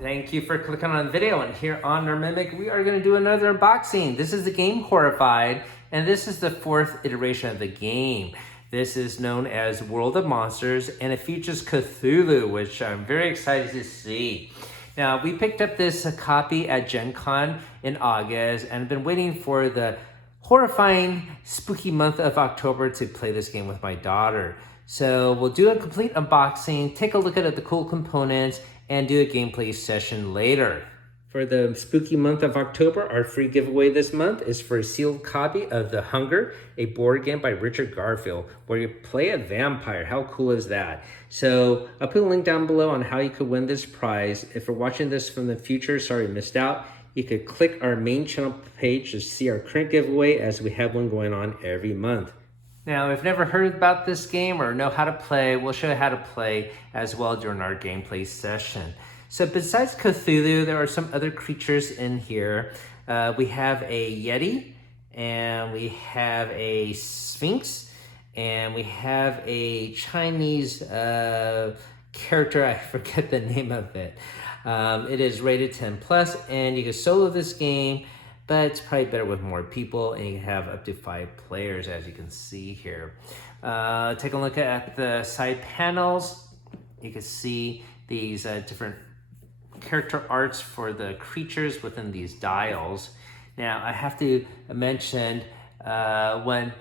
Thank you for clicking on the video, and here on our Mimic, we are going to do another unboxing. This is the game Horrified, and this is the 4th iteration of the game. This is known as World of Monsters, and it features Cthulhu, which I'm very excited to see. Now, we picked up this copy at Gen Con in August, and I've been waiting for the horrifying, spooky month of October to play this game with my daughter. So we'll do a complete unboxing, take a look at the cool components, and do a gameplay session later. For the spooky month of October, our free giveaway this month is for a sealed copy of The Hunger, a board game by Richard Garfield, where you play a vampire. How cool is that? So I'll put a link down below on how you could win this prize. If you're watching this from the future, sorry you missed out, you could click our main channel page to see our current giveaway, as we have one going on every month. Now, if you've never heard about this game or know how to play, we'll show you how to play as well during our gameplay session. So besides Cthulhu, there are some other creatures in here. We have a Yeti, and we have a Sphinx, and we have a Chinese character, I forget the name of it. It is rated 10+, and you can solo this game, but it's probably better with more people, and you have up to 5 players, as you can see here. Take a look at the side panels. You can see these different character arts for the creatures within these dials. Now, I have to mention one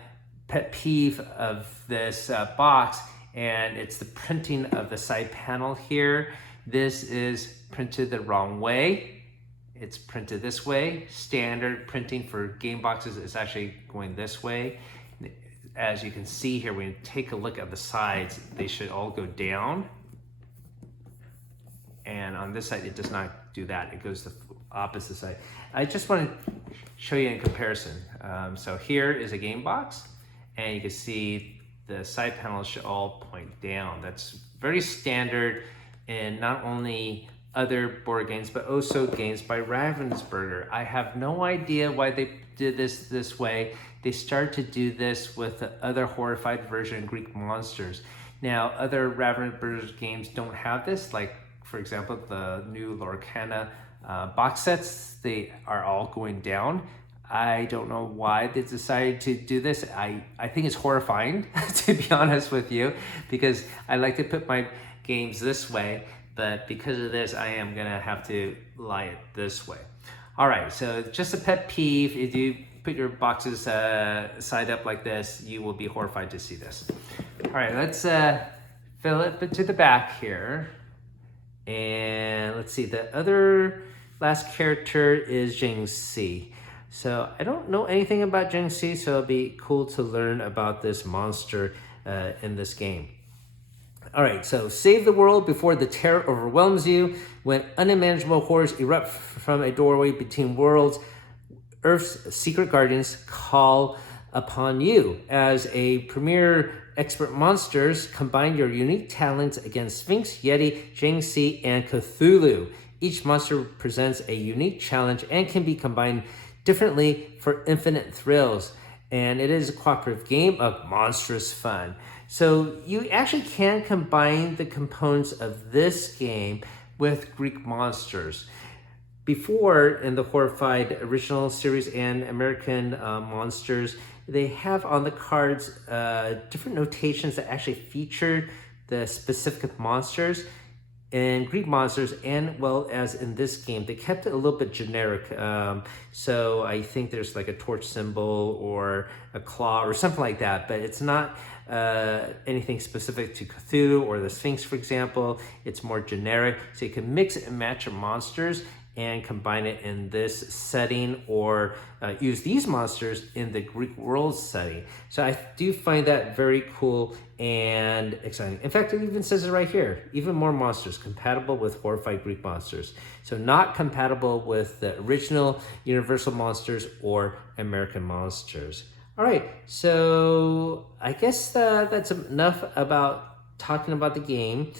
pet peeve of this box, and it's the printing of the side panel here. This is printed the wrong way. It's printed this way. Standard printing for game boxes is actually going this way. As you can see here, when you take a look at the sides, they should all go down. And on this side, it does not do that. It goes the opposite side. I just want to show you in comparison. So here is a game box, and you can see the side panels should all point down. That's very standard in not only other board games, but also games by Ravensburger. I have no idea why they did this way. They started to do this with the other Horrified version, Greek Monsters. Now, other Ravensburger games don't have this, like, for example, the new Lorcana box sets, they are all going down. I don't know why they decided to do this. I think it's horrifying, to be honest with you, because I like to put my games this way. But because of this, I am gonna have to lie it this way. All right, so just a pet peeve, if you put your boxes side up like this, you will be horrified to see this. All right, let's fill it to the back here. And let's see, the other last character is Jing-Si. So I don't know anything about Jing-Si, so it'll be cool to learn about this monster in this game. All right, so save the world before the terror overwhelms you. When unimaginable horrors erupt from a doorway between worlds, Earth's secret guardians call upon you. As a premier expert monsters, combine your unique talents against Sphinx, Yeti, Jing-Si, and Cthulhu. Each monster presents a unique challenge and can be combined differently for infinite thrills. And it is a cooperative game of monstrous fun. So you actually can combine the components of this game with Greek monsters. Before, in the Horrified original series and American Monsters, they have on the cards different notations that actually feature the specific monsters. In Greek monsters, and well as in this game, they kept it a little bit generic. So I think there's like a torch symbol or a claw or something like that, but it's not anything specific to Cthulhu or the Sphinx, for example. It's more generic, so you can mix and match your monsters and combine it in this setting, or use these monsters in the Greek world setting. So I do find that very cool and exciting. In fact, it even says it right here, even more monsters compatible with Horrified Greek monsters. So not compatible with the original Universal monsters or American monsters. All right, so I guess that's enough about talking about the game.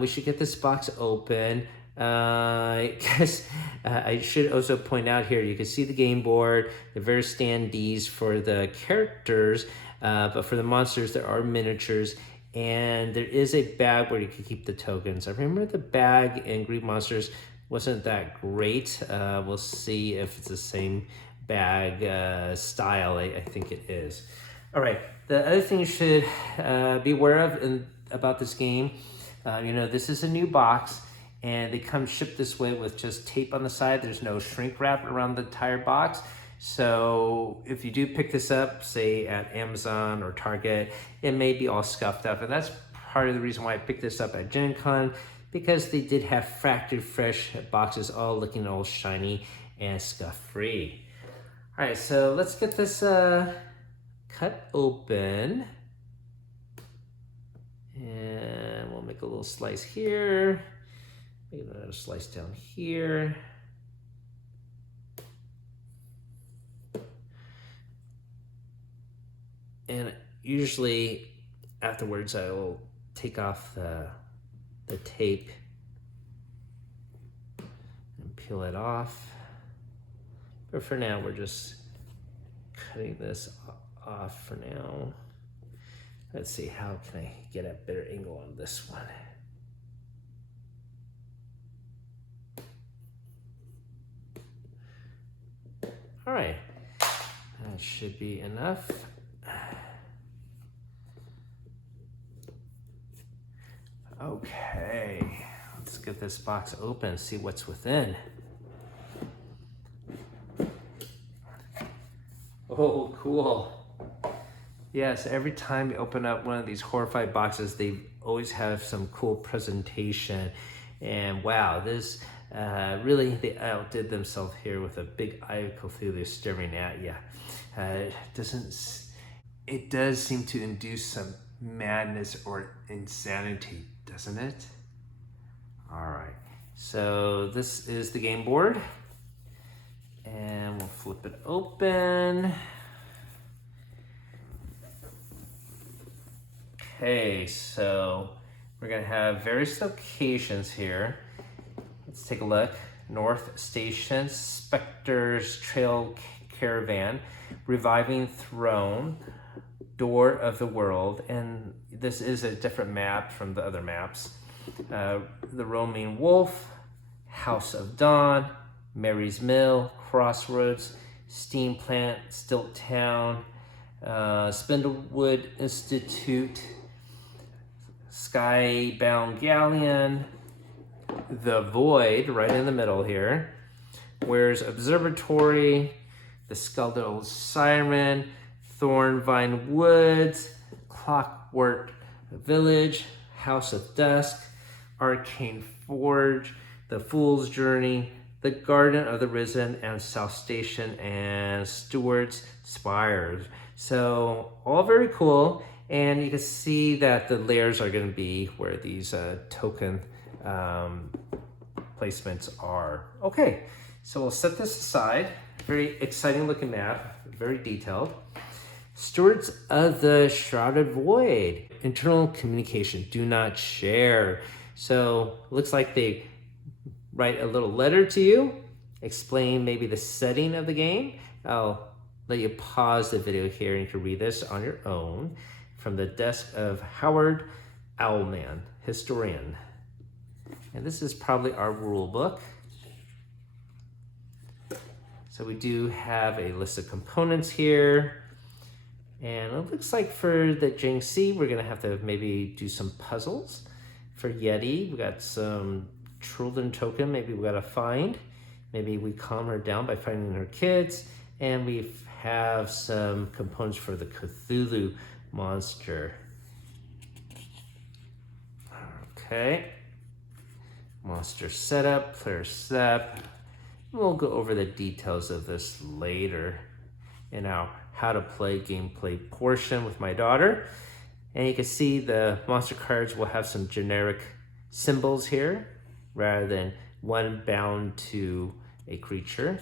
We should get this box open. I guess I should also point out here, you can see the game board, the various standees for the characters, but for the monsters, there are miniatures And there is a bag where you can keep the tokens. I remember the bag in Greed Monsters wasn't that great. We'll see if it's the same bag style. I think it is. All right, the other thing you should be aware of about this game, this is a new box, and they come shipped this way with just tape on the side. There's no shrink wrap around the entire box. So if you do pick this up, say at Amazon or Target, it may be all scuffed up. And that's part of the reason why I picked this up at Gen Con, because they did have Fractured Fresh boxes all looking all shiny and scuff free. All right, so let's get this cut open. And we'll make a little slice here. Make another slice down here. And usually afterwards I will take off the tape and peel it off. But for now, we're just cutting this off for now. Let's see, how can I get a better angle on this one? All right, that should be enough. Okay, let's get this box open, see what's within. Oh, cool. Yes, every time you open up one of these Horrified boxes, they always have some cool presentation. And wow, this really, they outdid themselves here with a big eye of Cthulhu staring at you. It does seem to induce some madness or insanity, doesn't it? All right, so this is the game board, and we'll flip it open. Okay, so we're gonna have various locations here. Let's take a look. North Station, Spectre's Trail Caravan, Reviving Throne, Door of the World, and this is a different map from the other maps. The Roaming Wolf, House of Dawn, Mary's Mill, Crossroads, Steam Plant, Stilt Town, Spindlewood Institute, Skybound Galleon, The Void, right in the middle here, Where's Observatory, The Skeletal Siren, Thornvine Woods, Clockwork Village, House of Dusk, Arcane Forge, The Fool's Journey, The Garden of the Risen, and South Station, and Stewart's Spires. So all very cool, and you can see that the layers are going to be where these token placements are. Okay, so we'll set this aside. Very exciting looking map, very detailed. Stewards of the Shrouded Void. Internal communication, do not share. So looks like they write a little letter to you, explain maybe the setting of the game. I'll let you pause the video here and you can read this on your own from the desk of Howard Owlman, historian. And this is probably our rule book. So we do have a list of components here. And it looks like for the Jinxie, we're gonna have to maybe do some puzzles. For Yeti, we got some children token, maybe we gotta find. Maybe we calm her down by finding her kids. And we have some components for the Cthulhu monster. Okay. Monster setup, player setup. We'll go over the details of this later in our how to play gameplay portion with my daughter. And you can see the monster cards will have some generic symbols here rather than one bound to a creature.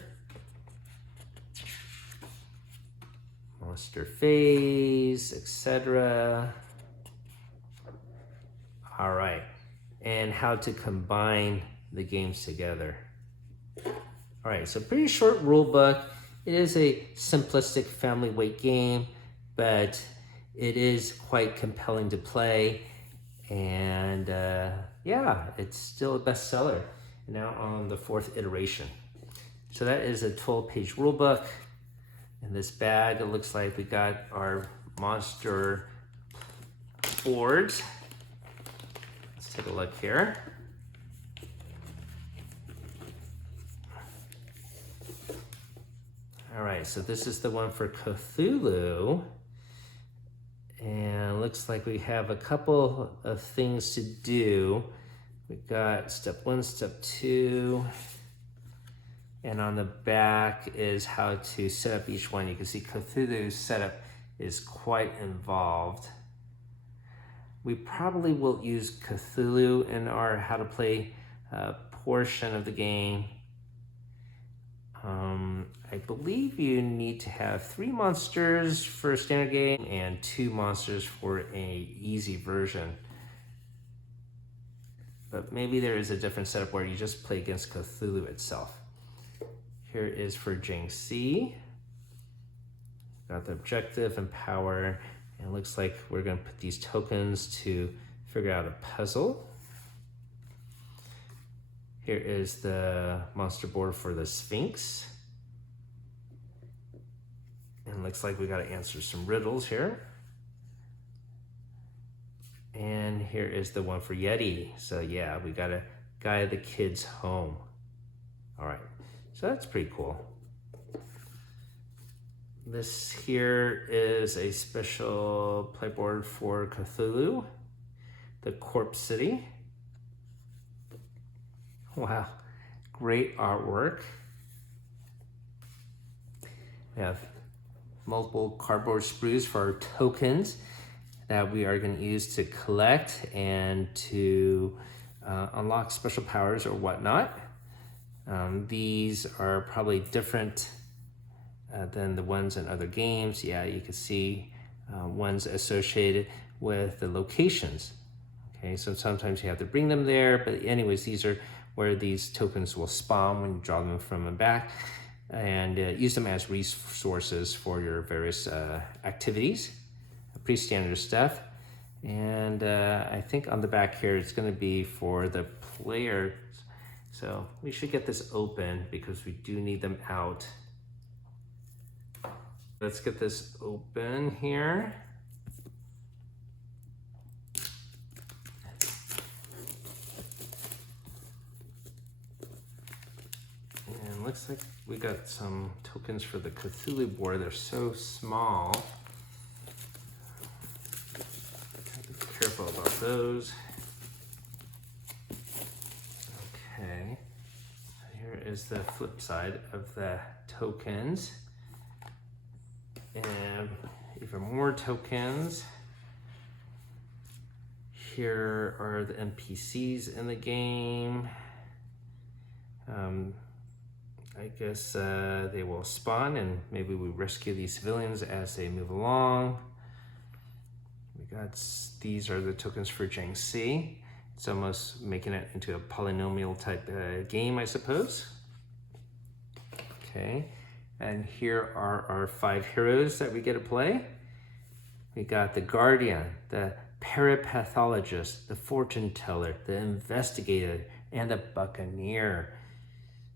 Monster phase, etc. All right, and how to combine the games together. All right, so pretty short rule book. It is a simplistic family weight game, but it is quite compelling to play, and yeah, it's still a bestseller now on the 4th iteration. So that is a 12-page rulebook. In this bag, it looks like we got our monster boards. Let's take a look here. All right, so this is the one for Cthulhu. And it looks like we have a couple of things to do. We've got step 1, step 2. And on the back is how to set up each one. You can see Cthulhu's setup is quite involved. We probably will use Cthulhu in our how to play portion of the game. I believe you need to have 3 monsters for a standard game and 2 monsters for a easy version. But maybe there is a different setup where you just play against Cthulhu itself. Here is for Jiangxi. Got the objective and power. And it looks like we're going to put these tokens to figure out a puzzle. Here is the monster board for the Sphinx. And it looks like we got to answer some riddles here. And here is the one for Yeti. So yeah, we got to guide the kids home. All right, so that's pretty cool. This here is a special playboard for Cthulhu, the Corpse City. Wow, great artwork. We have multiple cardboard sprues for our tokens that we are going to use to collect and to unlock special powers or whatnot. These are probably different than the ones in other games. Yeah, you can see ones associated with the locations. Okay, so sometimes you have to bring them there, but anyways, these are where these tokens will spawn when you draw them from and back, and use them as resources for your various activities. Pretty standard stuff. And I think on the back here, it's going to be for the player. So we should get this open because we do need them out. Let's get this open here. And looks like we got some tokens for the Cthulhu board. They're so small. Careful about those. Okay, here is the flip side of the tokens, and even more tokens. Here are the NPCs in the game. I guess they will spawn, and maybe we rescue these civilians as they move along. These are the tokens for Jiangxi. It's almost making it into a polynomial type game, I suppose. Okay, and here are our 5 heroes that we get to play. We got the Guardian, the Parapathologist, the Fortune Teller, the Investigator, and the Buccaneer.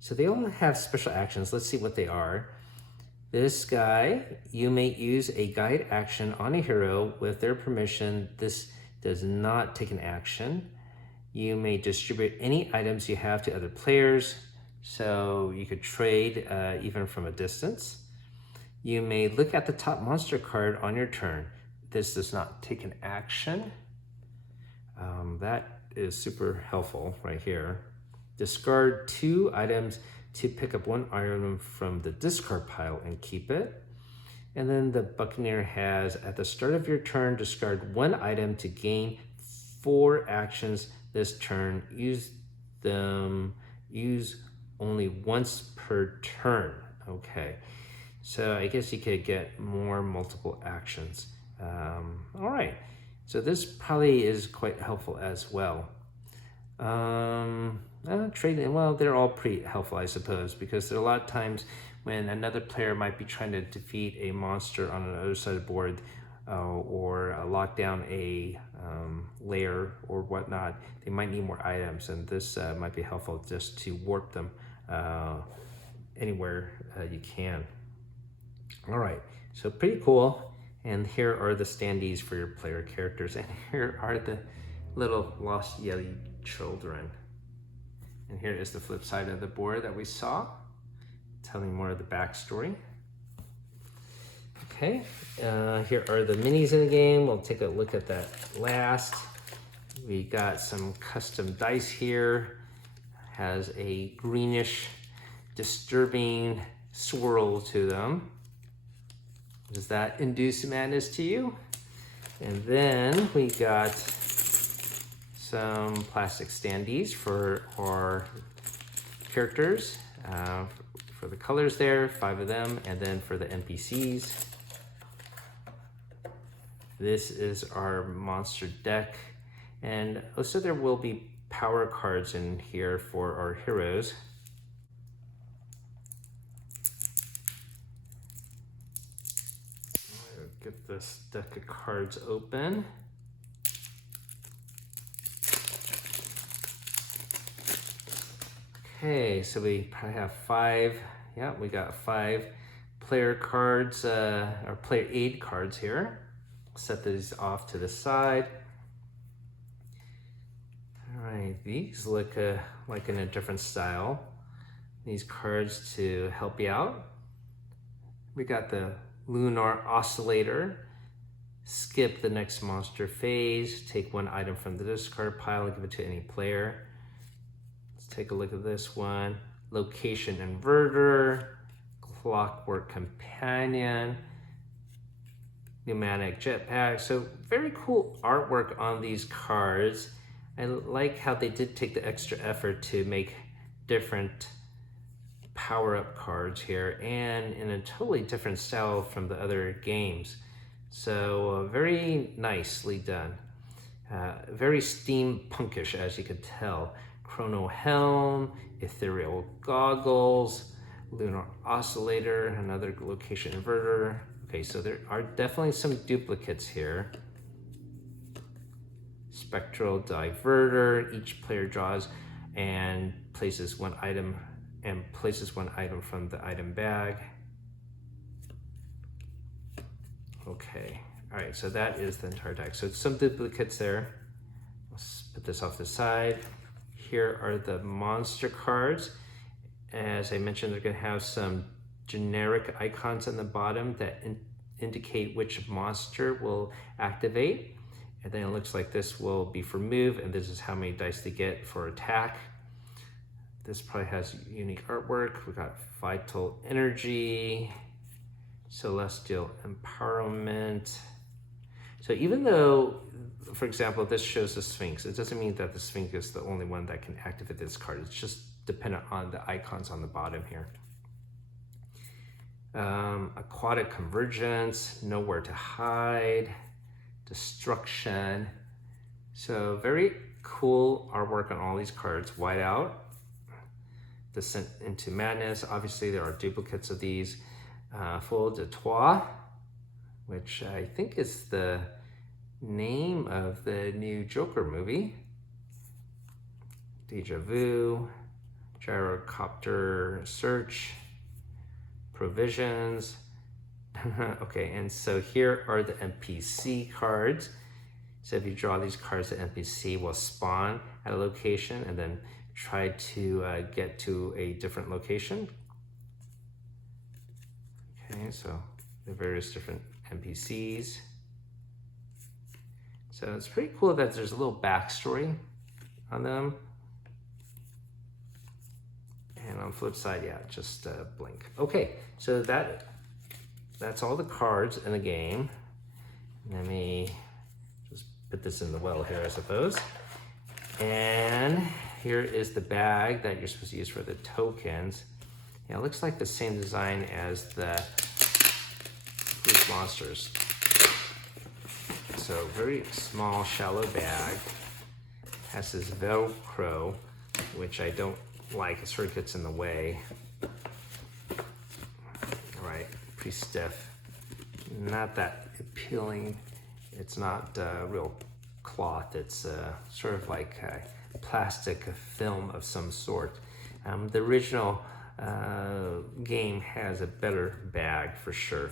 So they all have special actions. Let's see what they are. This guy, you may use a guide action on a hero with their permission. This does not take an action. You may distribute any items you have to other players, so you could trade even from a distance. You may look at the top monster card on your turn. This does not take an action. That is super helpful right here. Discard 2 items to pick up 1 item from the discard pile and keep it. And then the Buccaneer has, at the start of your turn, discard 1 item to gain 4 actions this turn. Use only once per turn. Okay, so I guess you could get more multiple actions. All right, so this probably is quite helpful as well. Trading, well, they're all pretty helpful, I suppose, because there are a lot of times when another player might be trying to defeat a monster on another side of the board, or lock down a layer or whatnot, they might need more items, and this might be helpful just to warp them anywhere you can. All right, so pretty cool. And here are the standees for your player characters, and here are the little lost Yeti children. And here is the flip side of the board that we saw, telling more of the backstory. Okay, here are the minis in the game. We'll take a look at that last. We got some custom dice here. Has a greenish, disturbing swirl to them. Does that induce madness to you? And then we got some plastic standees for our characters. For the colors there, 5 of them, and then for the NPCs. This is our monster deck, and also there will be power cards in here for our heroes. I'll get this deck of cards open. Okay, so we probably have 5. Yeah, we got 5 player cards, or player aid cards here. Set these off to the side. All right, these look like in a different style. These cards to help you out. We got the Lunar Oscillator. Skip the next monster phase. Take 1 item from the discard pile and give it to any player. Let's take a look at this one. Location Inverter. Clockwork Companion. Pneumatic Jetpack. So very cool artwork on these cards. I like how they did take the extra effort to make different power-up cards here, and in a totally different style from the other games. So very nicely done. Very steampunkish, as you could tell. Chrono Helm, Ethereal Goggles, Lunar Oscillator, another Location Inverter. Okay, so there are definitely some duplicates here. Spectral Diverter. Each player draws and places 1 item from the item bag. Okay, all right, so that is the entire deck. So some duplicates there. Let's put this off the side. Here are the monster cards. As I mentioned, they're gonna have some generic icons on the bottom that indicate which monster will activate. And then it looks like this will be for move, and this is how many dice they get for attack. This probably has unique artwork. We got Vital Energy, Celestial Empowerment. So even though, for example, this shows the Sphinx, it doesn't mean that the Sphinx is the only one that can activate this card. It's just dependent on the icons on the bottom here. Aquatic Convergence, Nowhere to Hide, Destruction. So very cool artwork on all these cards. Whiteout, Descent into Madness. Obviously there are duplicates of these. Feu de Trois, which I think is the name of the new Joker movie. Deja Vu, Gyrocopter Search, Provisions. Okay, and so here are the NPC cards. So if you draw these cards, the NPC will spawn at a location and then try to get to a different location. Okay, so the various different NPCs. So it's pretty cool that there's a little backstory on them. And on the flip side, yeah, just blink. Okay, so that's all the cards in the game. Let me just put this in the well here, I suppose. And here is the bag that you're supposed to use for the tokens. Yeah, it looks like the same design as the Blue Monsters. So very small, shallow bag. Has this Velcro, which I don't like. It sort of gets in the way. All right, pretty stiff. not that appealing. It's not real cloth. It's sort of like a plastic film of some sort. The original game has a better bag for sure.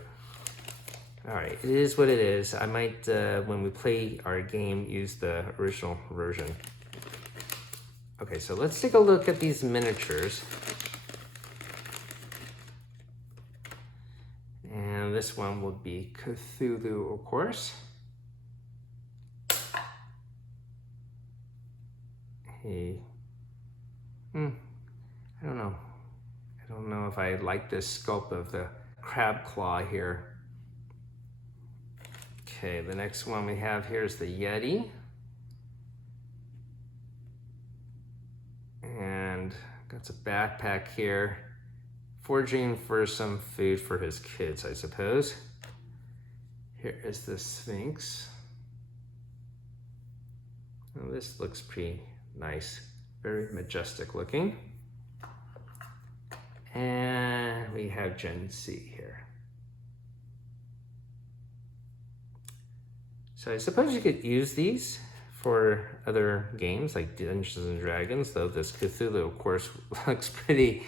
All right, it is what it is. I might, when we play our game, use the original version. Okay, so let's take a look at these miniatures. And this one will be Cthulhu, of course. Hey, I don't know. I don't know if I like this sculpt of the crab claw here. Okay, the next one we have here is the Yeti. And got a backpack here. Foraging for some food for his kids, I suppose. Here is the Sphinx. Well, this looks pretty nice. Very majestic looking. And we have Gen C here. So I suppose you could use these for other games like Dungeons and Dragons, though this Cthulhu, of course, looks pretty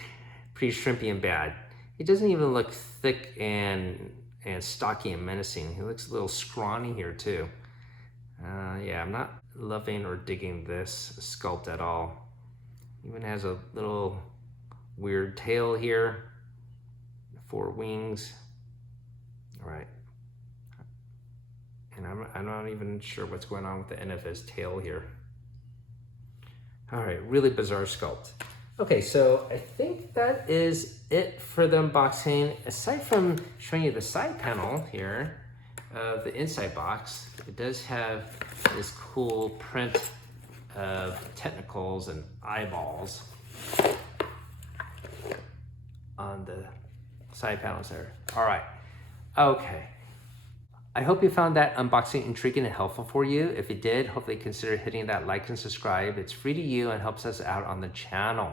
shrimpy and bad. He doesn't even look thick and stocky and menacing. He looks a little scrawny here too. Yeah, I'm not loving or digging this sculpt at all. Even has a little weird tail here, 4 wings. All right. And I'm not even sure what's going on with the end of his tail here. All right, really bizarre sculpt. Okay, so I think that is it for the unboxing. Aside from showing you the side panel here of the inside box, it does have this cool print of tentacles and eyeballs on the side panels there. All right, okay. I hope you found that unboxing intriguing and helpful for you. If you did, hopefully consider hitting that like and subscribe. It's free to you and helps us out on the channel.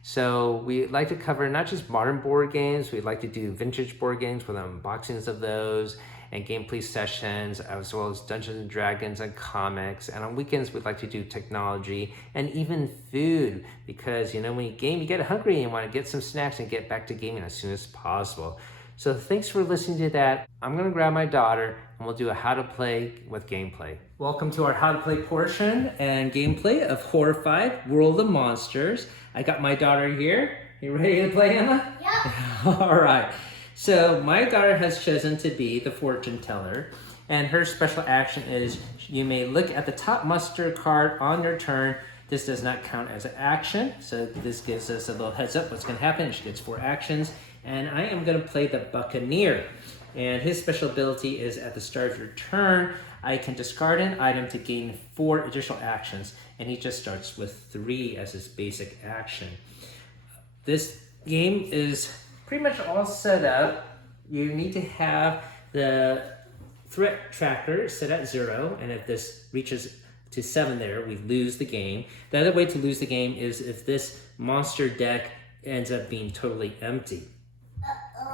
So we like to cover not just modern board games, we'd like to do vintage board games with unboxings of those and gameplay sessions, as well as Dungeons and Dragons and comics. And on weekends, we'd like to do technology and even food, because you know, when you game, you get hungry and you want to get some snacks and get back to gaming as soon as possible. So thanks for listening to that. I'm gonna grab my daughter and we'll do a how to play with gameplay. Welcome to our how to play portion and gameplay of Horrified, World of Monsters. I got my daughter here. You ready to play, Emma? Yeah. All right. So my daughter has chosen to be the fortune teller, and her special action is you may look at the top monster card on your turn. This does not count as an action, so this gives us a little heads up what's gonna happen. She gets 4 actions. And I am going to play the Buccaneer. And his special ability is at the start of your turn, I can discard an item to gain 4 additional actions. And he just starts with 3 as his basic action. This game is pretty much all set up. You need to have the threat tracker set at 0. And if this reaches to 7 there, we lose the game. The other way to lose the game is if this monster deck ends up being totally empty.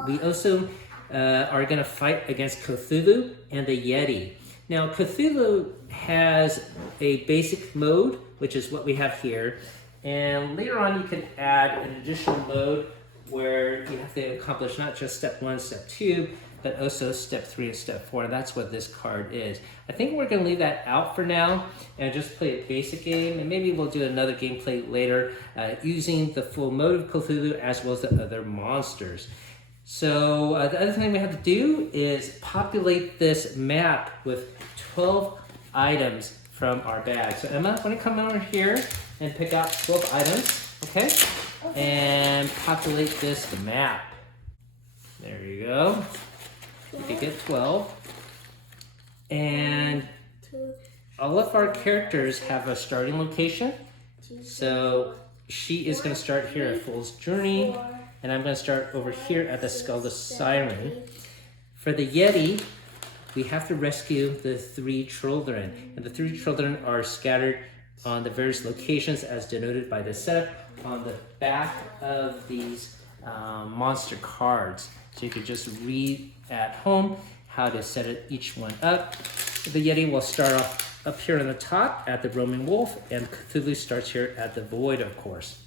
We also are going to fight against Cthulhu and the Yeti. Now, Cthulhu has a basic mode, which is what we have here. And later on, you can add an additional mode where you have to accomplish not just step 1, step 2, but also step 3 and step 4. And that's what this card is. I think we're going to leave that out for now and just play a basic game. And maybe we'll do another gameplay later using the full mode of Cthulhu as well as the other monsters. So the other thing we have to do is populate this map with 12 items from our bag. So Emma, why don't you come over here and pick out 12 items, okay? And populate this map. There you go. You can get 12. And all of our characters have a starting location. So she is going to start here at Fool's Journey. And I'm going to start over here at the Skull of the Siren. For the Yeti, we have to rescue the 3 children. And the 3 children are scattered on the various locations as denoted by the setup on the back of these monster cards. So you could just read at home how to set each one up. The Yeti will start off up here on the top at the roaming wolf, and Cthulhu starts here at the void, of course.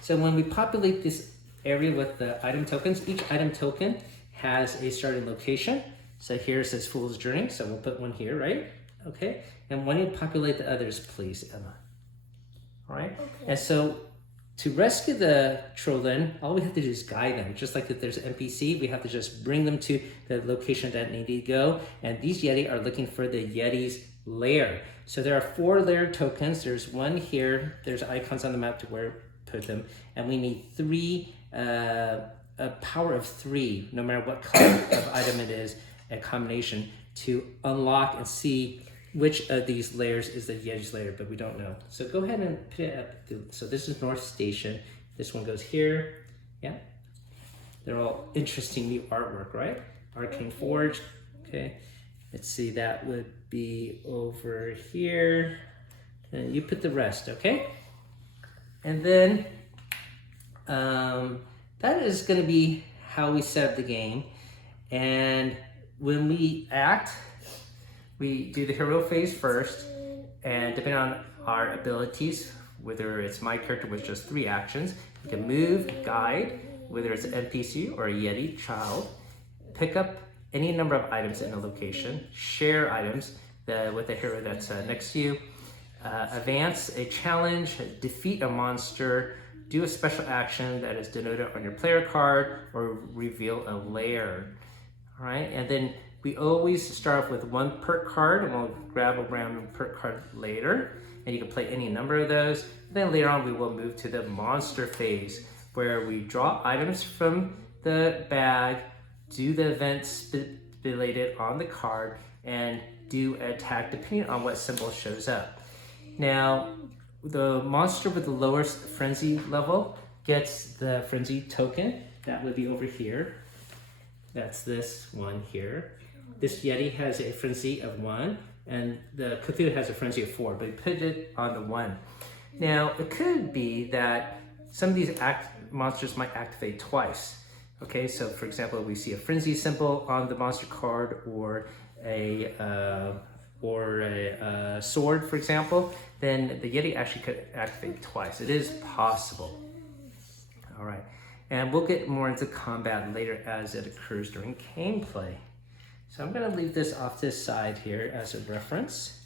So when we populate this area with the item tokens, each item token has a starting location. So here it says Fool's Journey, so we'll put one here, right? Okay, and when you populate the others, please, Emma. All right, okay. And so to rescue the Trollin, all we have to do is guide them. Just like if there's an NPC, we have to just bring them to the location that they need to go. And these Yeti are looking for the Yeti's lair. So there are 4 lair tokens. There's one here. There's icons on the map to where put them. And we need 3, a power of 3, no matter what color of item it is, a combination to unlock and see which of these layers is the Yeti's lair, but we don't know. So go ahead and put it up. So this is North Station. This one goes here. Yeah. They're all interesting new artwork, right? Arcane Forge. Okay. Let's see, that would be over here. And you put the rest, okay? And then that is going to be how we set up the game. And when we act, we do the hero phase first, and depending on our abilities, whether it's my character with just 3 actions, you can move, guide, whether it's an NPC or a Yeti child, pick up any number of items in a location, share items with the hero that's next to you, advance a challenge, defeat a monster, do a special action that is denoted on your player card, or reveal a lair. All right, and then we always start off with 1 perk card, and we'll grab a random perk card later, and you can play any number of those. Then later on, we will move to the monster phase, where we draw items from the bag, do the event stipulated on the card, and do an attack depending on what symbol shows up. Now, the monster with the lowest frenzy level gets the frenzy token. That would be over here. That's this one here. This Yeti has a frenzy of 1, and the Cthulhu has a frenzy of 4, but we put it on the 1. Now, it could be that some of these monsters might activate twice. Okay, so for example, we see a frenzy symbol on the monster card, or a sword, for example, then the Yeti actually could activate twice. It is possible. All right, and we'll get more into combat later as it occurs during gameplay. So I'm going to leave this off this side here as a reference.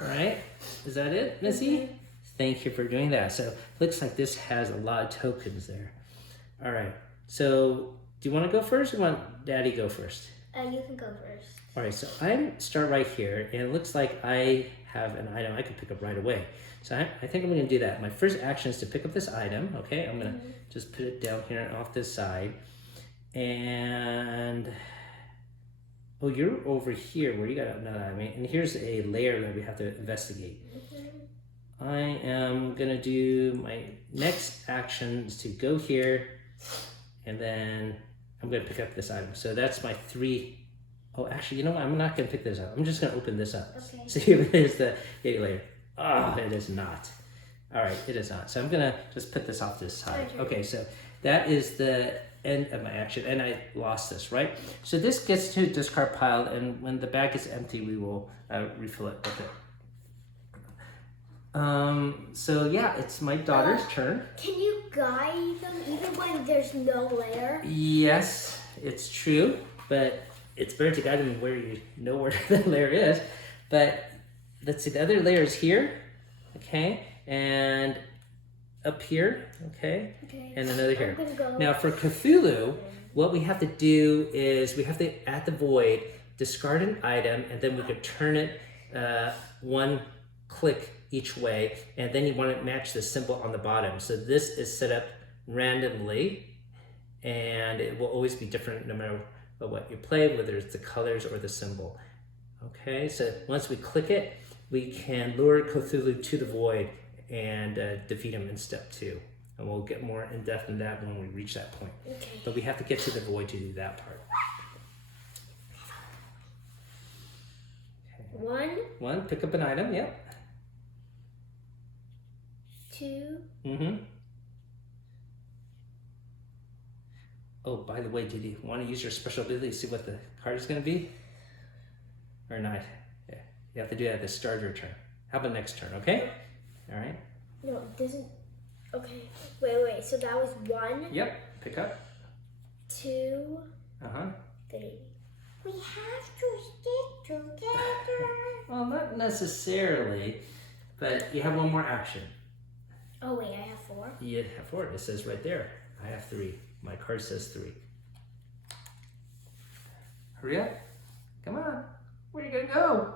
All right, is that it, Missy? Thank you for doing that. So looks like this has a lot of tokens there. All right, so do you want to go first, or want Daddy go first? You can go first. All right, so I start right here, and it looks like I have an item I can pick up right away. So I think I'm going to do that. My first action is to pick up this item, okay? I'm going to just put it down here off this side. And, oh, you're over here where you got another item. And here's a layer that we have to investigate. I am going to do my next action is to go here, and then I'm going to pick up this item. So that's my 3. Oh, actually, you know what? I'm not going to pick this up. I'm just going to open this up. Okay. See if it is the Yeti layer. Oh, it is not. All right, it is not. So I'm going to just put this off this side. Okay, so that is the end of my action, and I lost this, right? So this gets to discard pile, and when the bag is empty, we will refill it with it. So yeah, it's my daughter's turn. Can you guide them even when there's no lair? Yes, it's true, but it's better to guide them where you know where the lair is. But let's see, the other layer is here, okay, and up here, okay, and another here. Now for Cthulhu, what we have to do is we have to, at the void, discard an item, and then we could turn it 1 click each way, and then you want to match the symbol on the bottom. So this is set up randomly, and it will always be different no matter what you play, whether it's the colors or the symbol. Okay, so once we click it, we can lure Cthulhu to the void and defeat him in step 2. And we'll get more in depth in that when we reach that point. Okay. But we have to get to the void to do that part. Okay. 1, pick up an item, yep. 2. Oh, by the way, did you want to use your special ability to see what the card is going to be? Or not? Yeah. You have to do that at the start of your turn. How about next turn, okay? All right. No, it doesn't. Okay. Wait. So that was 1. Yep. Pick up. 2. 3. We have to stick together. Well, not necessarily, but you have one more action. Oh, wait, I have 4? You have 4. It says right there. I have 3. My card says 3. Hurry up. Come on. Where are you going to go?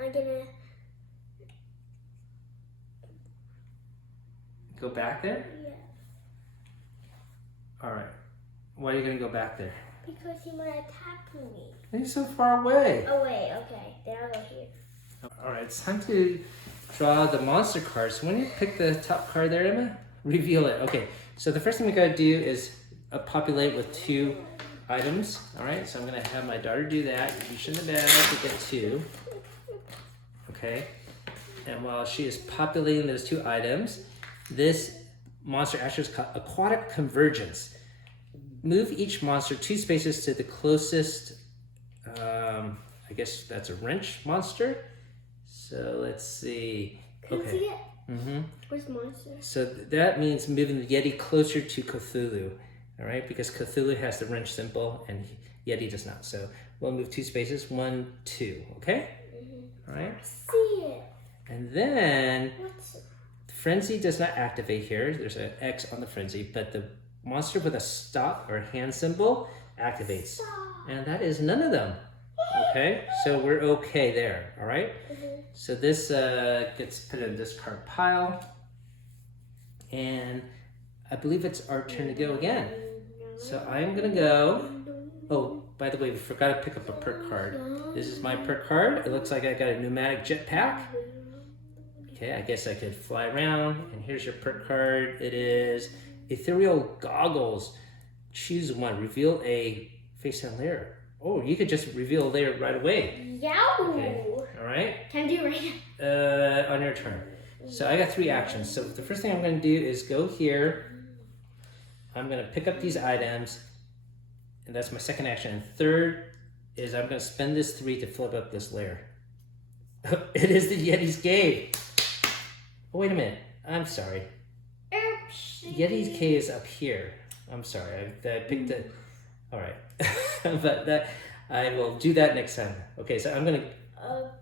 I'm gonna go back there? Yeah. All right. Why are you going to go back there? Because he might attack me. He's so far away. Oh, wait, okay. Then I'll go here. All right, it's time to draw the monster card. So when you pick the top card there, Emma, reveal it. Okay, so the first thing we got to do is populate with 2 items. All right, so I'm going to have my daughter do that. You shouldn't have been able to get 2. Okay, and while she is populating those 2 items, this monster action is called Aquatic Convergence. Move each monster 2 spaces to the closest, I guess that's a wrench monster. So let's see. Can you see it? Mm-hmm. Where's monster? So that means moving the Yeti closer to Cthulhu. All right, because Cthulhu has the wrench symbol and Yeti does not. So we'll move 2 spaces, 1, 2. Okay. All right. I see it. And then What's it? Frenzy does not activate here. There's an X on the Frenzy, but the monster with a stop or hand symbol activates. Stop. And that is none of them. Okay, so we're okay there. All right. So this gets put in this card pile, and I believe it's our turn to go again. So I'm gonna go. Oh, by the way, we forgot to pick up a perk card. This is my perk card. It looks like I got a pneumatic jetpack. Okay, I guess I could fly around. And here's your perk card. It is Ethereal Goggles. Choose one. Reveal a face-down layer. Oh, you could just reveal a layer right away. Yow! Okay. All right. Can I do it right now? On your turn. So I got 3 actions. So the first thing I'm going to do is go here. I'm going to pick up these items. And that's my second action. And third is I'm going to spend this 3 to flip up this layer. It is the Yeti's cave. Oh, wait a minute. I'm sorry. Oops. Yeti's cave is up here. I'm sorry. I picked it. All right. But that I will do that next time. Okay, so I'm going to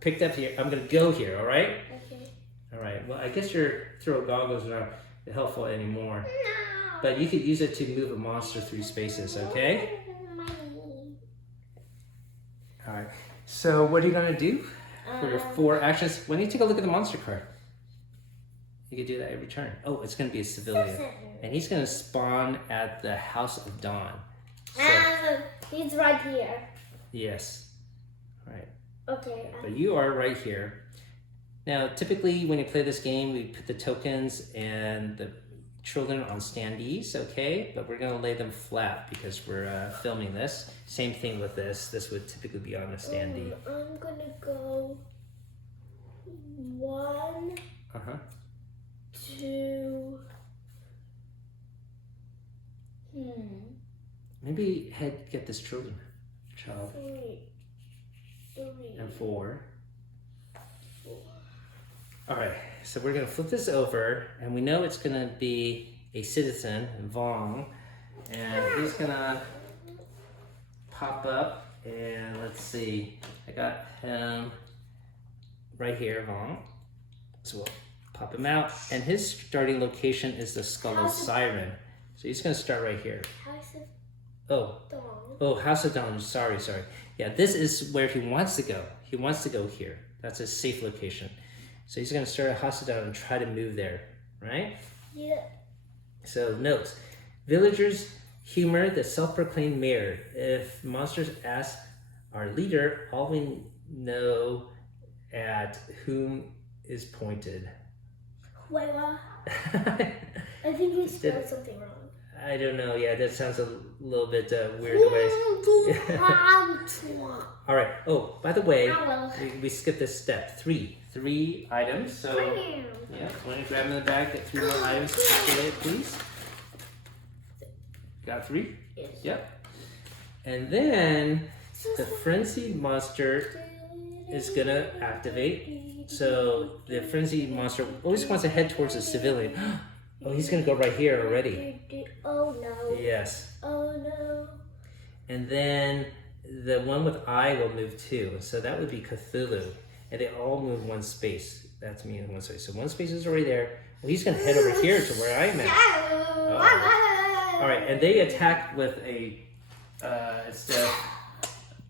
pick up here. I'm going to go here, all right? Okay. All right. Well, I guess your throw goggles are not helpful anymore. No. But you could use it to move a monster 3 spaces, okay? All right. So what are you going to do for your 4 actions? When you take a look at the monster card, you can do that every turn. Oh, it's going to be a civilian. And he's going to spawn at the House of Dawn. So, He's right here. yes. All right. Okay. But you are right here. Now, typically when you play this game, we put the tokens and the children on standees, okay? But we're gonna lay them flat because we're filming this. Same thing with this. This would typically be on a standee. I'm gonna go 1, 2. Maybe get this child. 3. And 4. All right, so we're gonna flip this over, and we know it's gonna be a citizen, Vong, and he's gonna pop up, and let's see, I got him right here, Vong. So we'll pop him out, and his starting location is the Skull of Siren. So he's gonna start right here. House of Oh, Dawn. oh, House of Dawn, sorry. Yeah, this is where he wants to go. He wants to go here. That's his safe location. So he's gonna start at House of Dawn and try to move there, right? Yeah. So notes, villagers humor the self-proclaimed mayor. If monsters ask our leader, all we know at whom is pointed. Wait, what? I think we spelled something wrong. I don't know. Yeah, that sounds a little bit weird the way. All right. Oh, by the way, we skipped this step. 3 items. So yeah, when you grab in the bag, get 3 more items. Calculate, please. Got 3? Yes. Yep. And then the frenzied monster is gonna activate. So the frenzied monster always wants to head towards the civilian. Oh, he's gonna go right here already. Oh no. Yes. Oh no. And then the one with I will move too. So that would be Cthulhu. And they all move 1 space. That's me in 1 space. So 1 space is already there. Well, he's gonna head over here to where I'm at. All right, and they attack with a, instead of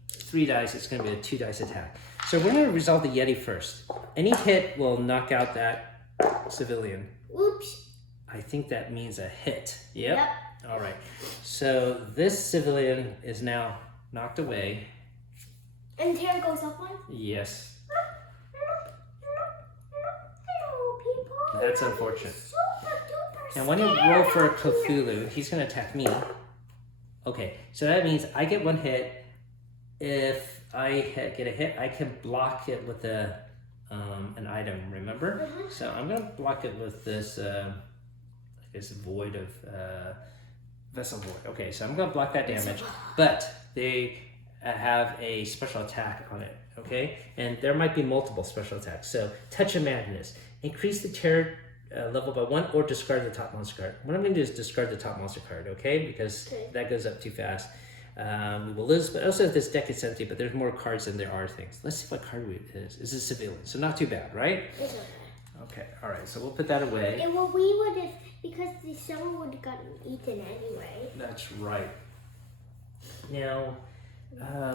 3 dice, it's gonna be a 2 dice attack. So we're gonna resolve the Yeti first. Any hit will knock out that civilian. Oops. I think that means a hit. Yep. All right. So this civilian is now knocked away. And Tara goes up one? Yes. Hello, people. That's unfortunate. Super duper Now when you roll for Cthulhu, he's gonna attack me. Okay, so that means I get 1 hit. If I get a hit, I can block it with an item, remember? So I'm gonna block it with this, I guess, void of, vessel void. Okay, so I'm gonna block that damage, but they have a special attack on it, okay? And there might be multiple special attacks. So Touch of Madness, increase the terror level by 1 or discard the top monster card. What I'm gonna do is discard the top monster card, okay? Because that goes up too fast. We will lose, but also this deck is empty, but there's more cards than there are things. Let's see what card it is. This is civilian, so not too bad, right? It's okay. Okay, all right, so we'll put that away. And well, we would have, because the summer would have gotten eaten anyway. That's right. Now,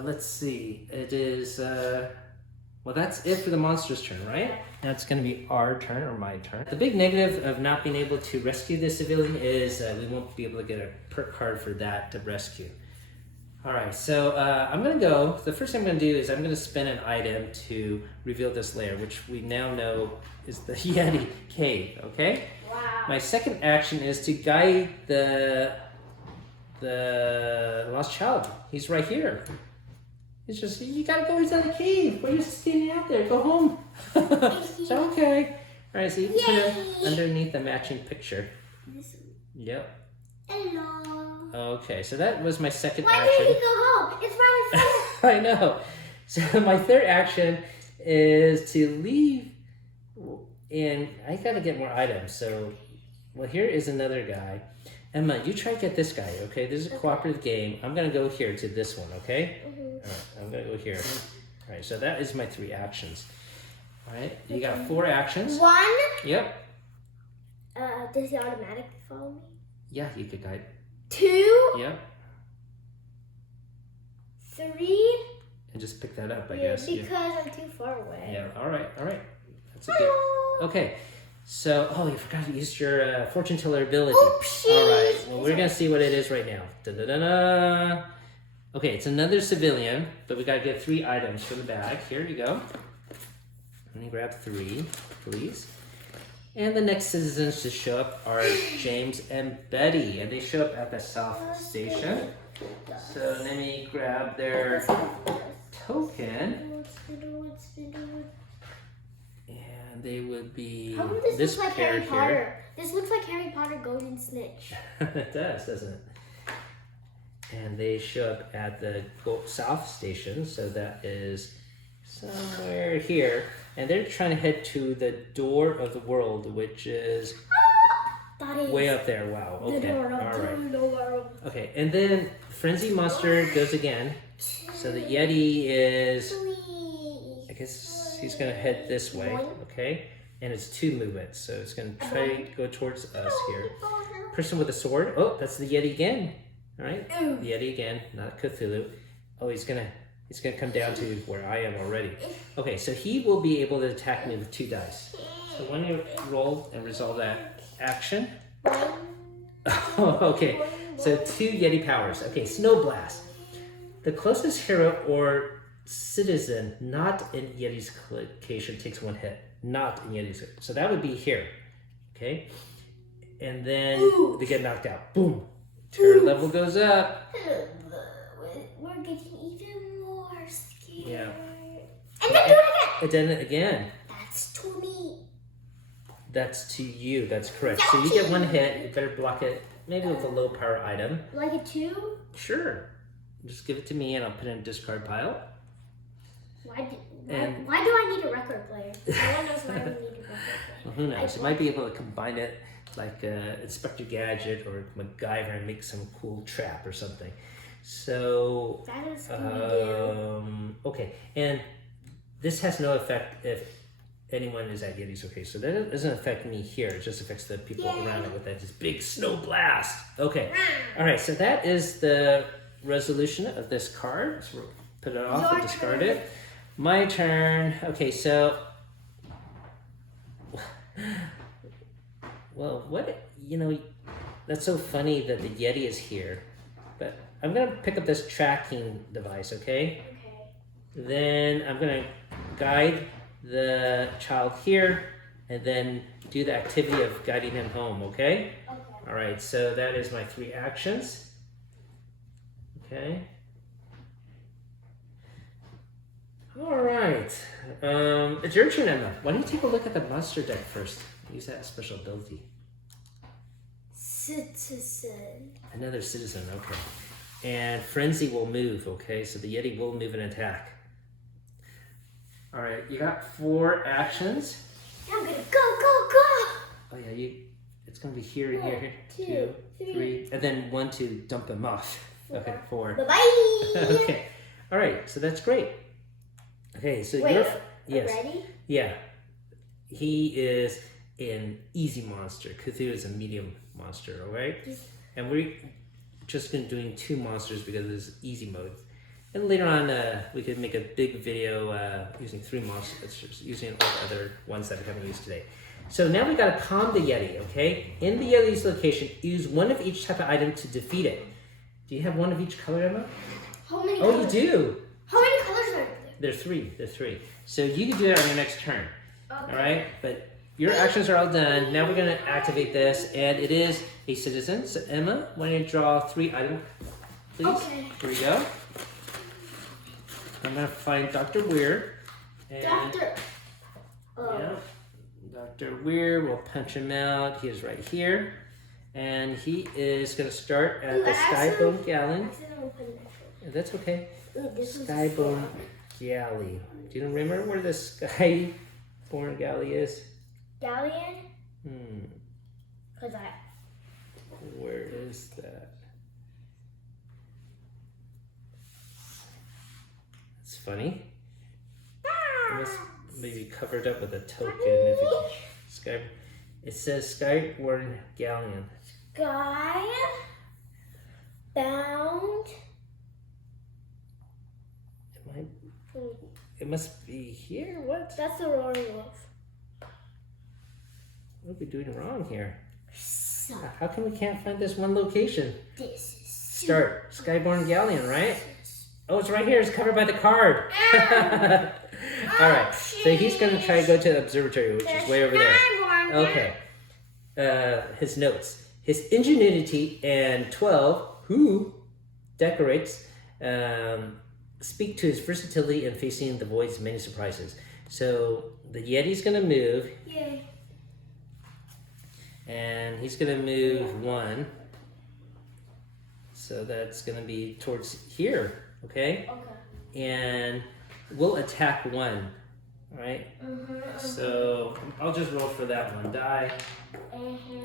let's see. It is, well, that's it for the monster's turn, right? Now it's going to be our turn, or my turn. The big negative of not being able to rescue the civilian is we won't be able to get a perk card for that to rescue. All right, so I'm going to go. The first thing I'm going to do is I'm going to spend an item to reveal this lair, which we now know is the Yeti cave, okay? Wow. My second action is to guide the lost child. He's right here. It's just, you gotta go inside the cave. Why are you standing out there? Go home. So, okay. All right, so you can put it underneath the matching picture. Yep. Hello. Okay, so that was my second Why action. did he go home? It's right in front. I know. So my third action is to leave, and I gotta get more items. So, well, here is another guy. Emma, you try to get this guy, okay? This is a cooperative game. I'm gonna go here to this one, okay? All right, I'm gonna go here. All right, so that is my 3 actions. All right, you got 4 actions. 1. Yep. Does he automatically follow me? Yeah, you could guide. 2. Yep. 3. And just pick that up, I Yeah, guess. because I'm too far away. Yeah. All right. That's a good. Okay. So, oh, you forgot to use your fortune teller ability. Oopsies. All right. Well, we're gonna see what it is right now. Da-da-da-da. Okay, it's another civilian, but we gotta get 3 items for the bag. Here you go. Let me grab 3, please. And the next citizens to show up are James and Betty, and they show up at the South Station. So let me grab their token. And they would be How come this this looks like pair Harry here. Potter? This looks like Harry Potter Golden Snitch. It does, doesn't it? And they show up at the South Station, so that is somewhere here. And they're trying to head to the door of the world, which is That is way up there. Wow. Okay. the door All of right. the world. Okay. And then Frenzy Monster goes again. So the Yeti is, I guess he's gonna head this way. Okay. And it's 2 movements, so it's gonna try to go towards us here. Person with a sword. Oh, that's the Yeti again. All right. The Yeti again, not Cthulhu. Oh, he's gonna come down to where I am already. Okay, so he will be able to attack me with 2 dice. So when you roll and resolve that action. Oh, okay. So 2 Yeti powers. Okay, Snow Blast. The closest hero or citizen not in Yeti's location takes 1 hit. Not in Yeti's. So that would be here. Okay. And then they get knocked out. Boom. Terror level goes up. We're getting even more scared. Yeah. And then do it again. And then again. That's to me. That's to you. That's correct. So you get 1 hit. You better block it maybe with a low power item. Like a 2? Sure. Just give it to me and I'll put it in a discard pile. Why do I need a record player? No one knows why we need a record player. Well, who knows? You might be able to combine it like Inspector Gadget or MacGyver and make some cool trap or something. So, That is okay. And this has no effect if anyone is at Yeti's. Okay, so that doesn't affect me here. It just affects the people around it with that just big snow blast. Okay. All right, so that is the resolution of this card. So we'll put it off and discard it. My turn. Okay, so... Well, what, that's so funny that the Yeti is here. But I'm going to pick up this tracking device, okay? Okay. Then I'm going to guide the child here and then do the activity of guiding him home, okay? Okay. All right, so that is my 3 actions. Okay. All right. It's your turn, Emma. Why don't you take a look at the monster deck first? Use that special ability. Citizen. Another citizen, okay. And Frenzy will move, okay? So the Yeti will move and attack. All right, you got 4 actions. I'm gonna go. Oh yeah, it's gonna be here and here. 2, 3, and then 1 to dump him off. Okay, 4. Bye-bye. Okay, all right, so that's great. Okay, so Wait, yes, ready? yeah, he is an easy monster. Cthulhu is a medium monster, all right? And we're just been doing 2 monsters because it's easy mode. And later on, we could make a big video using 3 monsters, using all the other ones that we haven't used today. So now we gotta calm the Yeti, okay? In the Yeti's location, use 1 of each type of item to defeat it. Do you have 1 of each color, Emma? How many Oh, colors? you do? How many colors are there? There's 3. So you can do that on your next turn. Okay. All right? But your actions are all done. Now we're gonna activate this, and it is a citizen. So Emma, why don't you draw 3 items, please? Okay. Here we go. I'm gonna find Dr. Weir. And Doctor. yeah, Dr. Weir, we'll punch him out. He is right here. And he is gonna start at the Skybone Galley. That's okay. Skybone Galley. Do you remember where the Skyborn Galley is? Galleon? Cause Where is that? It's funny. It must maybe covered up with a token. If it says Skyborn Galleon. Sky bound. It must be here. What? That's the roaring wolf. What are we doing wrong here? So How come we can't find this one location? this is Start Skyborn Galleon, right? Oh, it's right here. It's covered by the card. All right. So he's going to try to go to the observatory, which is way over there. Okay. His notes. His ingenuity and 12, who decorates, speak to his versatility in facing the void's many surprises. So the Yeti's going to move. Yay. And he's going to move 1. So that's going to be towards here, okay? Okay. And we'll attack 1, all right? So I'll just roll for that 1 die.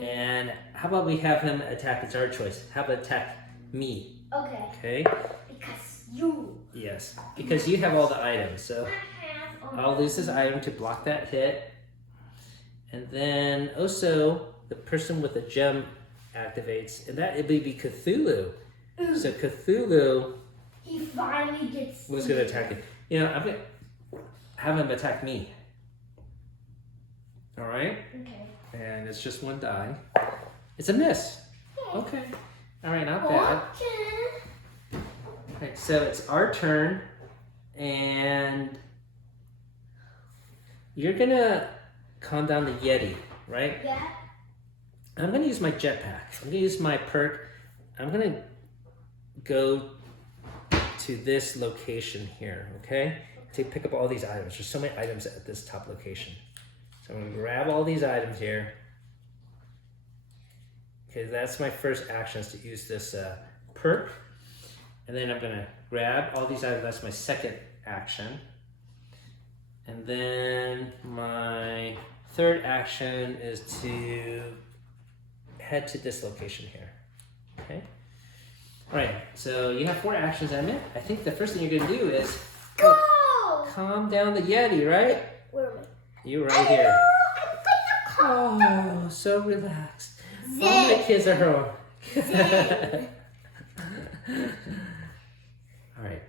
And how about we have him attack? It's our choice. How about attack me? Okay. Okay? Because you. Yes, because you have all the items. So I'll lose this item to block that hit. And then also the person with the gem activates, and that it would be Cthulhu. So Cthulhu He finally gets. was going to attack it. You know, I'm going to have him attack me. All right? Okay. And it's just 1 die. It's a miss. Okay. All right, not bad. Okay. Okay, so it's our turn, and you're going to calm down the Yeti, right? Yeah. I'm going to use my jetpack. I'm going to use my perk. I'm going to go to this location here, okay? To pick up all these items. There's so many items at this top location. So I'm going to grab all these items here. Okay, that's my first action, is to use this perk. And then I'm gonna grab all these items. That's my second action. And then my third action is to head to this location here. Okay. All right. So you have 4 actions, Emmett. I think the first thing you're gonna do is Go! calm down the Yeti, right? Where am I? You're right here. I'm gonna Oh, so relaxed. Zen. All my kids are home. Zen. All right.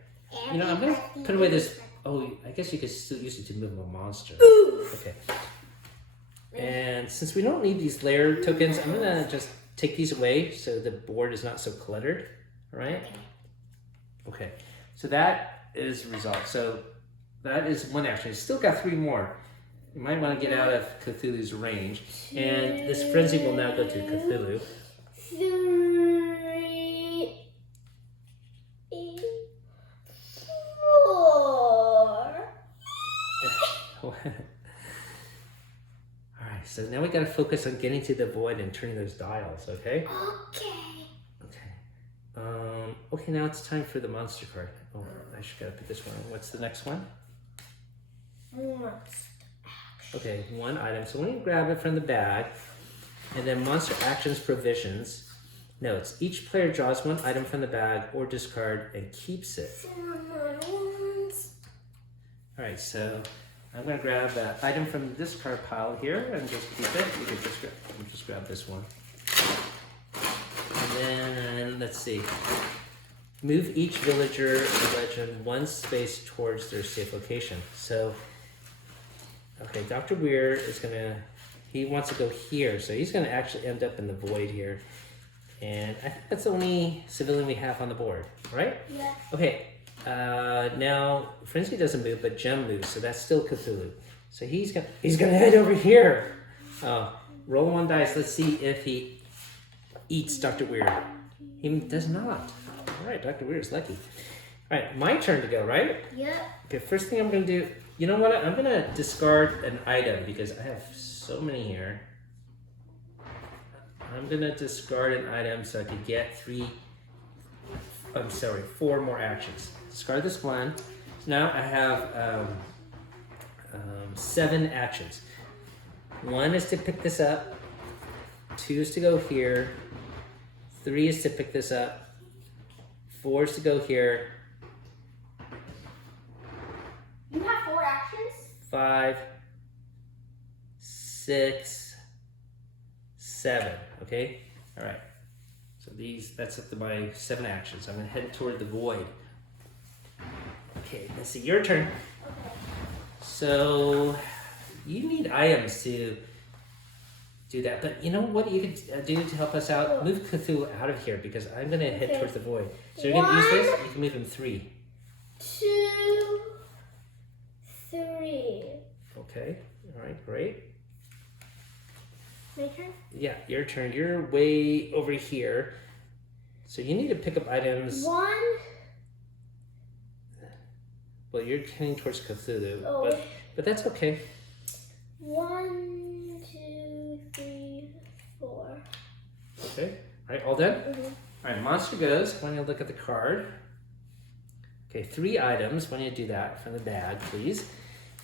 You know, I'm gonna put away this. Oh, I guess you could still use it to move a monster. Okay. And since we don't need these layer tokens, I'm gonna just take these away so the board is not so cluttered. All right. Okay. So that is resolved. So that is one action. It's still got 3 more. You might want to get out of Cthulhu's range. And this frenzy will now go to Cthulhu. 3, 4. Alright, so now we gotta focus on getting to the void and turning those dials, okay? Okay. Okay, now it's time for the monster card. Oh, I should gotta put this one on. What's the next one? Okay, 1 item. So when you grab it from the bag, and then monster actions provisions, notes, each player draws 1 item from the bag or discard and keeps it. Alright, so I'm gonna grab that item from the discard pile here and just keep it. You can just grab this one. And then, let's see. Move each villager or legend 1 space towards their safe location. So, okay, Dr. Weir is he wants to go here. So he's gonna actually end up in the void here. And I think that's the only civilian we have on the board, right? Yeah. Okay, now Frenzy doesn't move, but Gem moves, so that's still Cthulhu. So he's gonna head over here. Roll 1 dice. Let's see if he eats Dr. Weir. He does not. All right, Dr. Weir is lucky. All right, my turn to go, right? Yep. Okay, first thing I'm gonna do. You know what? I'm gonna discard an item because I have so many here. I'm gonna discard an item so I can get 4 more actions. Discard this one. So now I have 7 actions. 1 is to pick this up. 2 is to go here. 3 is to pick this up. 4 is to go here. You have 4 actions? 5, 6, 7. Okay? All right. So that's up to my 7 actions. I'm gonna head toward the void. Okay, let's see, your turn. Okay. So you need items to do that, but you know what you could do to help us out? Move Cthulhu out of here because I'm gonna head towards the void. So you're gonna use this, you can move him 3. 2, 3. Okay, all right, great. My turn? Yeah, your turn. You're way over here. So you need to pick up items. 1. Well, you're heading towards Cthulhu, Oh. but that's okay. 1, 2, 3, 4. Okay, all right, all done? Mm-hmm. All right, monster goes. Why don't you look at the card? Okay, 3 items. Why don't you do that from the bag, please?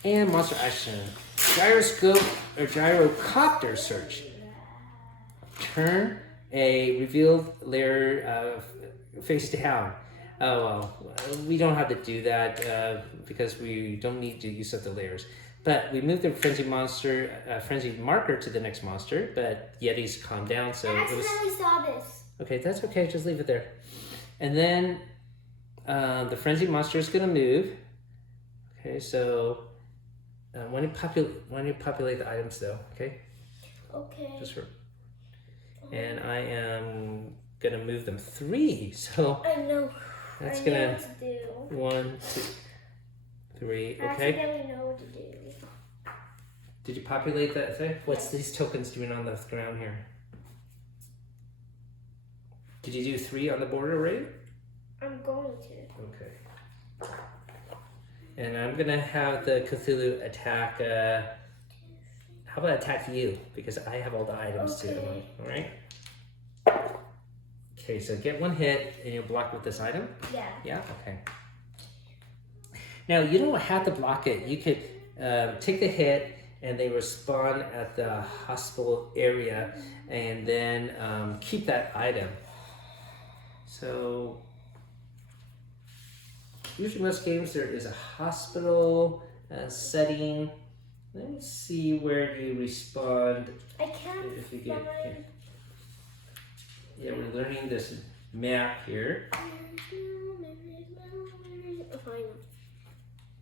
And monster action. Gyroscope or gyrocopter search. Turn a revealed layer face down. Oh, well, we don't have to do that because we don't need to use up the layers. But we moved the frenzy marker to the next monster, but Yeti's calmed down, so I it was... accidentally saw this. Okay, that's okay, just leave it there. And then the frenzy monster is gonna move. Okay, so when you populate the items though, okay? Okay. Just for... And I am gonna move them 3, so I know. that's I gonna know what to do. 1, 2, 3. I Okay. accidentally know what to do. Did you populate that thing? What's these tokens doing on the ground here? Did you do 3 on the board already? I'm going to. Okay. And I'm gonna have the Cthulhu attack. How about attack you? Because I have all the items too. Okay. All right. Okay, so get one hit and you'll block with this item? Yeah. Yeah, okay. Now, you don't have to block it. You could take the hit and they respawn at the hospital area and then keep that item. So, usually most games there is a hospital setting. Let me see where you respawn. I can't If we find... get, yeah, we're learning this map here.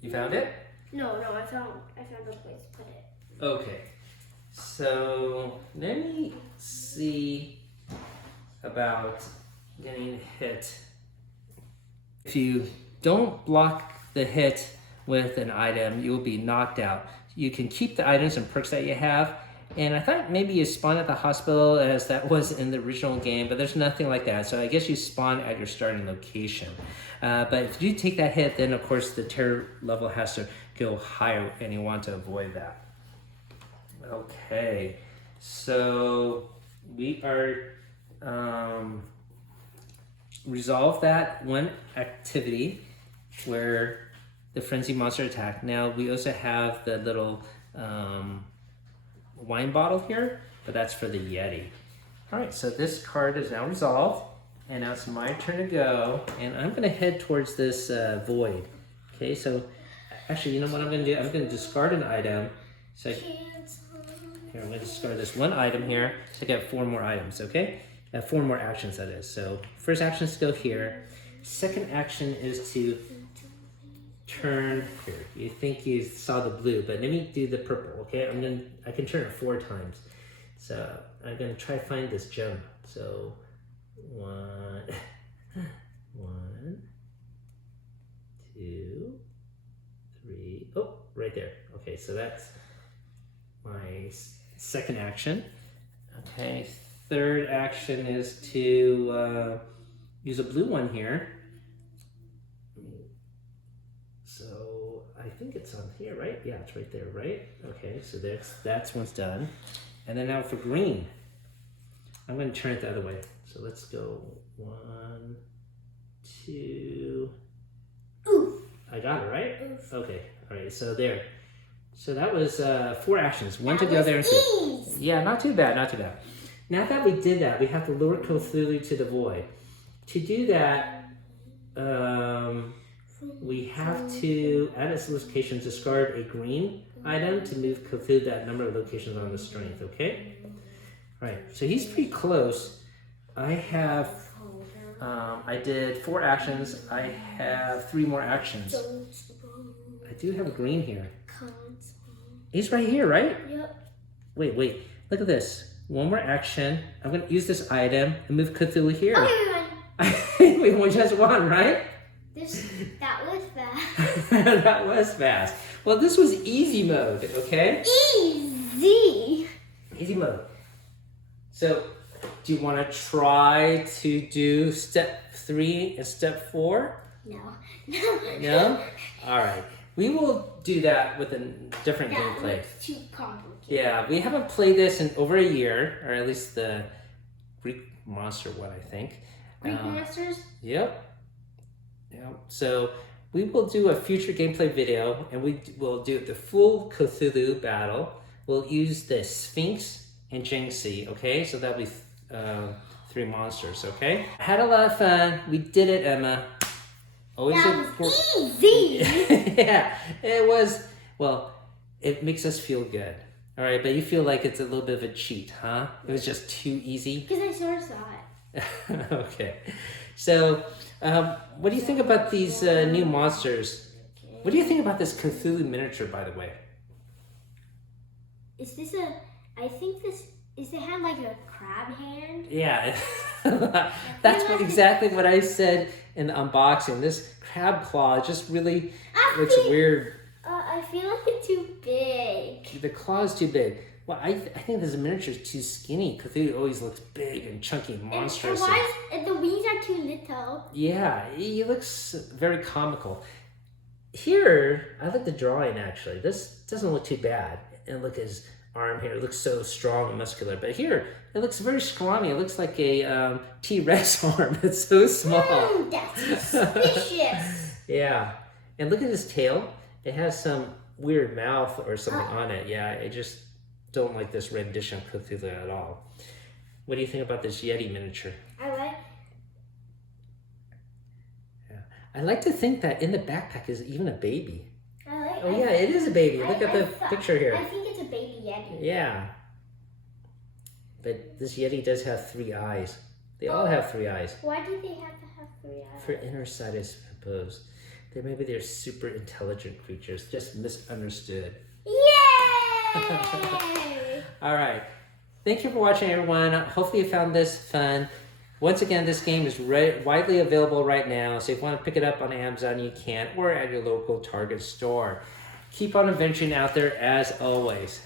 You found it? No, I found a place to put it. Okay. So let me see about getting hit. If you don't block the hit with an item, you will be knocked out. You can keep the items and perks that you have. And I thought maybe you spawn at the hospital as that was in the original game, but there's nothing like that. So I guess you spawn at your starting location. But if you take that hit, then of course the terror level has to go higher and you want to avoid that. Okay, so we are resolve that one activity where the frenzy monster attack. Now we also have the little wine bottle here, but that's for the Yeti. All right, so this card is now resolved, and now it's my turn to go, and I'm gonna head towards this void. Okay, so actually, you know what I'm gonna do? I'm gonna discard an item. So here, I'm gonna discard this one item here. So I got 4 more items, okay? 4 more actions, that is. So first action is to go here. Second action is to turn here. You think you saw the blue, but let me do the purple, okay? I can turn it 4 times. So I'm gonna try to find this gem. So 1, 2, 3. Oh, right there. Okay, so that's my second action. Okay, third action is to use a blue one here. So I think it's on here, right? Yeah, it's right there, right? Okay, so that's one's done. And then now for green, I'm going to turn it the other way. So let's go 1, 2. Oof. I got it, right? Oof. Okay, all right, so there. So that was 4 actions. One to That go there and was see. easy. Yeah, not too bad, not too bad. Now that we did that, we have to lure Cthulhu to the void. To do that, we have to, at its location, discard a green item to move Cthulhu that number of locations on the strength, okay? All right, so he's pretty close. I have, I did 4 actions. I have 3 more actions. I do have a green here. He's right here, right? Yep. Wait, look at this. 1 more action. I'm gonna use this item and move Cthulhu here. Okay, We only just 1, right? that was fast. That was fast. Well, this was easy mode, okay? Easy. Easy mode. So, do you want to try to do step 3 and step 4? No. No? All right. We will do that with a different That gameplay. looks too complicated. Yeah, we haven't played this in over a year, or at least the Greek monster one, I think. Greek monsters? Yep. So we will do a future gameplay video, and we will do the full Cthulhu battle. We'll use the Sphinx and Jinxie, okay? So that'll be 3 monsters, okay? Had a lot of fun. We did it, Emma. Always That was easy. Yeah, it was. Well, it makes us feel good. All right, but you feel like it's a little bit of a cheat, huh? It was just too easy. Because I sort of saw it. Okay. So, what do you think about these new monsters? What do you think about this Cthulhu miniature, by the way? Is this is it have like a crab hand? Yeah, that's exactly what I said in the unboxing. This crab claw just really looks weird. I feel like it's too big. The claw is too big. Well, I think this miniature is too skinny. Cthulhu always looks big and chunky and monstrous. And the wings are too little. Yeah, he looks very comical. Here, I like the drawing actually. This doesn't look too bad. And look, his arm here. It looks so strong and muscular. But here, it looks very scrawny. It looks like a T-Rex arm. It's so small. That's suspicious. Yeah. And look at his tail. It has some weird mouth or something on it. Yeah, I just don't like this rendition of Cthulhu at all. What do you think about this Yeti miniature? I like to think that in the backpack is even a baby. Yeah, it is a baby. Look at the picture here. I think it's a baby Yeti. Yeah. But this Yeti does have 3 eyes. They all have 3 eyes. Why do they have to have 3 eyes? For inner sight, I suppose. Maybe they're super intelligent creatures, just misunderstood. Yay! All right. Thank you for watching, everyone. Hopefully you found this fun. Once again, this game is widely available right now, so if you want to pick it up on Amazon, you can, or at your local Target store. Keep on adventuring out there as always.